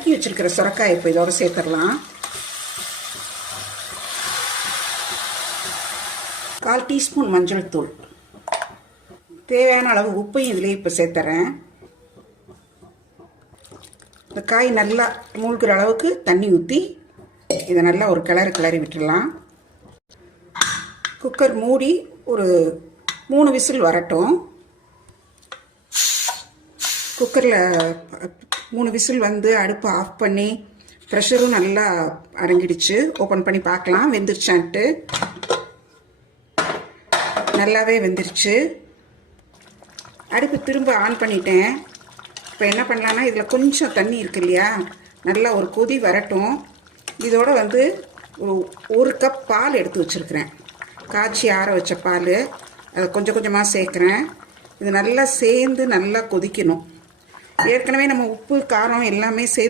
நறுக்கி வச்சுருக்கிற சுரக்காய் இப்போ இதோட சேர்த்துடலாம். 1/4 டீஸ்பூன் மஞ்சள் தூள், தேவையான அளவு உப்பையும் இதிலே இப்போ சேர்த்துறேன். இந்த காய் நல்லா மூழ்கிற அளவுக்கு தண்ணி ஊற்றி இதை நல்லா ஒரு கிளறி விட்டுடலாம். குக்கர் மூடி ஒரு 3 விசில் வரட்டும். குக்கரில் 3 விசில் வந்து அடுப்பு ஆஃப் பண்ணி ப்ரெஷரும் நல்லா அடங்கிடுச்சு. ஓப்பன் பண்ணி பார்க்கலாம் வெந்துருச்சான்ட்டு. நல்லாவே வெந்துருச்சு. அடுப்பு திரும்ப ஆன் பண்ணிட்டேன். இப்போ என்ன பண்ணலான்னா இதில் கொஞ்சம் தண்ணி இருக்கு இல்லையா, நல்லா ஒரு கொதி வரட்டும். இதோட வந்து ஒரு கப் பால் எடுத்து வச்சுருக்கிறேன். காய்ச்சி ஆற வச்ச பால் அதை கொஞ்சம் கொஞ்சமாக சேர்க்குறேன். இது நல்லா சேர்ந்து நல்லா கொதிக்கணும். ஏற்கனவே நம்ம உப்பு காரம் எல்லாமே சேர்த்து